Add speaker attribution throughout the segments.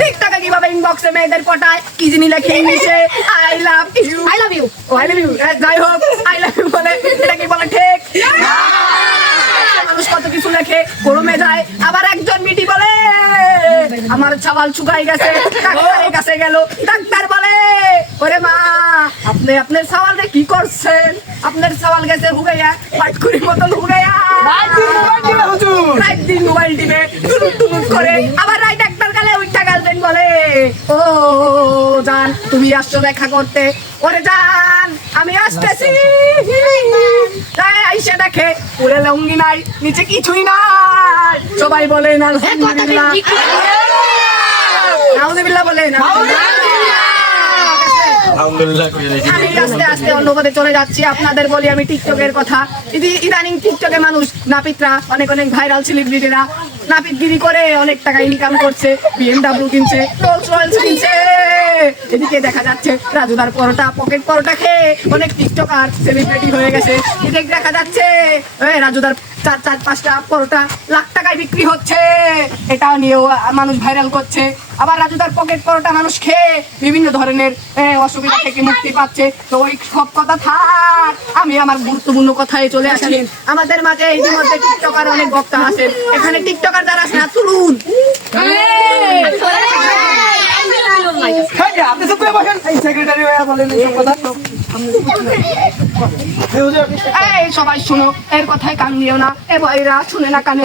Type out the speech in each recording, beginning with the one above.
Speaker 1: টিকটকে কীভাবে ইনবক্সে মেয়েদের পটায় কি লেখে ইংলিশে I love you I love you O I love যাই হোক আই লাভ ইউ বলে এটা কি বলে ঠিক কত কিছু লেখে গরমে যায় আবার একজন মিটি বলে ছাওয়াল শুকাই গেছে ডাক্তারের কাছে গেল। ডাক্তার বলে ওরে মা আপনি আপনার ছাওয়ালে কি করছেন? আপনার ছাওয়াল গেছে হুগাইয়া পাটকুড়ির মতন হুগাইয়া।
Speaker 2: রাত দিন মোবাইল
Speaker 1: করে আবার ডাক্তার গেলে বলে ও জান তুমি আসছো দেখা করতে। ওরে জান আমি আসতেছি। তাই আইসে দেখে লঙ্গি নাই নিচে কিছুই নাই। সবাই বলে না আলহামদুলিল্লাহ। নাউজুবিল্লাহ বলে না
Speaker 3: আলহামদুলিল্লাহ কইয়া দেখি
Speaker 1: আমি আস্তে আস্তে অন্য পথে চলে যাচ্ছি আপনাদের বলি আমি টিকটকের কথা। ইদি- ইদানিং টিকটকে মানুষ নাপিতরা অনেক অনেক ভাইরাল সেলিব্রিটিরা নাপিতগিরি করে অনেক টাকা ইনকাম করছে বিএমডাব্লিউ কিনছে রোলস রয়েলস কিনছে। এদিকে দেখা যাচ্ছে রাজুদার পরোটা পকেট পরোটা খেয়ে অনেক টিকটকার সেলিব্রিটি হয়ে গেছে। এদিকে দেখা যাচ্ছে রাজুদার চার চার, পাঁচটা পরোটা লাখ টাকায় বিক্রি হচ্ছে। এটাও নিয়েও মানুষ ভাইরাল করছে। আবার রাজুদার পকেট পরোটা মানুষ খেয়ে বিভিন্ন ধরনের অসুবিধা থেকে মুক্তি পাচ্ছে। তো ওই সব কথা থাক, আমি আমার গুরুত্বপূর্ণ কথায় চলে আসি আমাদের মাঝে ইতিমধ্যে টিকটকার অনেক বক্তা আছে এখানে টিকটকার দ্বারা আছেন না, তুলুন
Speaker 2: এই যে, আপনি চুপ করে বসেন। এই এই,
Speaker 1: সবাই শুনো, এর কথায় কান দিও না। এ ভাইরা, শুনে না কানে।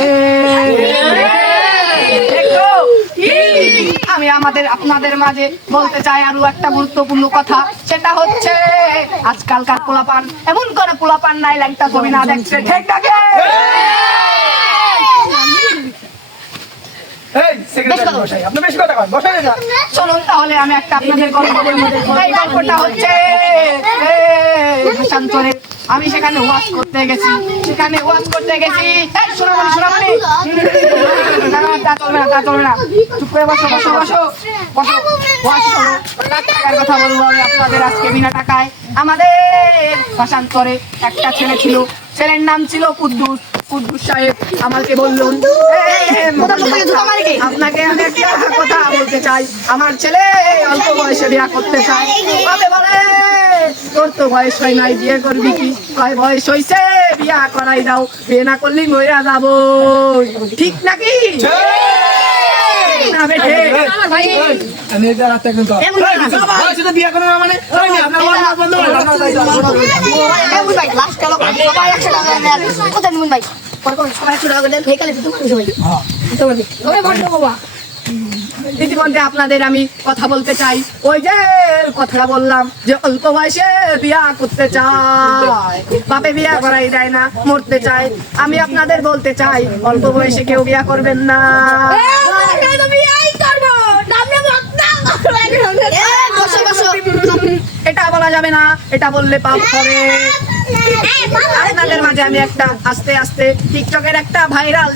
Speaker 1: আমি আমাদের, আপনাদের মাঝে বলতে চাই আরও একটা গুরুত্বপূর্ণ কথা। সেটা হচ্ছে, আজকালকার পোলাপান, এমন করে পোলাপান নাই, ল্যাংটা কবি না দেখছে ঠিক থাকে
Speaker 2: এই সেক্রেটারি বসাই,
Speaker 1: তাহলে আমি একটা আপনাদের গল্প এই গল্পটা হচ্ছে আমি সেখানে ওয়াজ করতে গেছি, সেখানে ওয়াজ করতে গেছি। বসো বসো বসো। বসো কথা বলব আমি আপনাদের আজকে বিনা টাকায়। আমাদের ভাষান্তরে একটা ছেলে ছিল, ছেলের নাম ছিল কুদ্দুস। কুদ্দুস সাহেব আমাকে বললুন আপনাকে আমি একটা কথা বলতে চাই। আমার ছেলে অল্প বয়সে বিয়া করতে চায়। বলে তোর তো বয়স হয় নাই বিয়ে করবি কি? কয় বয়স হইছে? বিয়া করাই দাও বিয়ে না করলেই মরিয়া যাব। ঠিক নাকি?
Speaker 2: আমি এটা।
Speaker 1: ইতিমধ্যে আপনাদের আমি কথা বলতে চাই। ওই যে কথাটা বললাম যে অল্প বয়সে বিয়া করতে চায়। বাপে বিয়া করাই দেয় না মরতে চায়। আমি আপনাদের বলতে চাই অল্প বয়সে কেউ বিয়া করবেন না এটা বলা যাবে না, এটা বললে পাপ হবে। আপনাদের মাঝে আমি একটা আস্তে আস্তে টিকটকের একটা ভাইরাল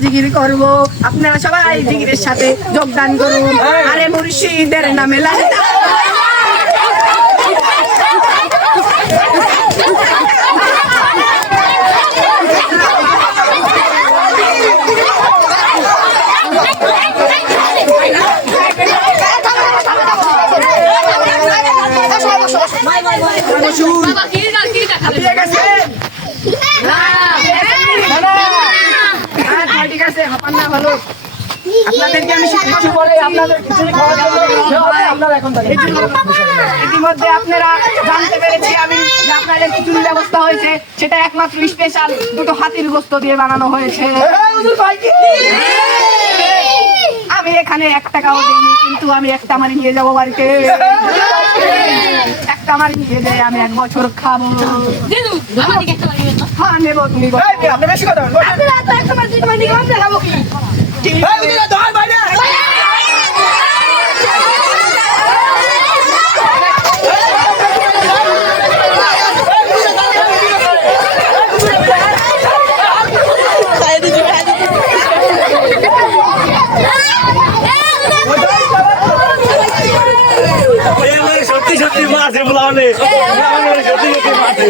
Speaker 1: আপনারা সবাই জিগিরের সাথে যোগদান করুন। আরে মুর্শিদের নামে লাইলা হাঁপিয়ে গেছে না, না, না, ঠিক আছে হাঁপান না ভালো আপনাদেরকে আমি শিক্ষা
Speaker 2: পরে আপনাদের খিচুড়ি আপনারা এখন
Speaker 1: ইতিমধ্যে আপনারা জানতে পেরেছি আমি আপনাদের খিচুড়ির ব্যবস্থা হয়েছে সেটা একমাত্র স্পেশাল দুটো হাতির গোস্ত দিয়ে বানানো হয়েছে? আমি এখানে এক টাকাও দিইনি কিন্তু আমি একটা মারি নিয়ে যাব বাড়িতে একটা মারি নিয়ে যাই আমি এক বছর খাব। হ্যাঁ নেব তুমি। বলো।
Speaker 2: এই মেয়ে, আপনি বেশি কথা সত্যি সত্যি মারছে বলে সত্যি সত্যি মারছে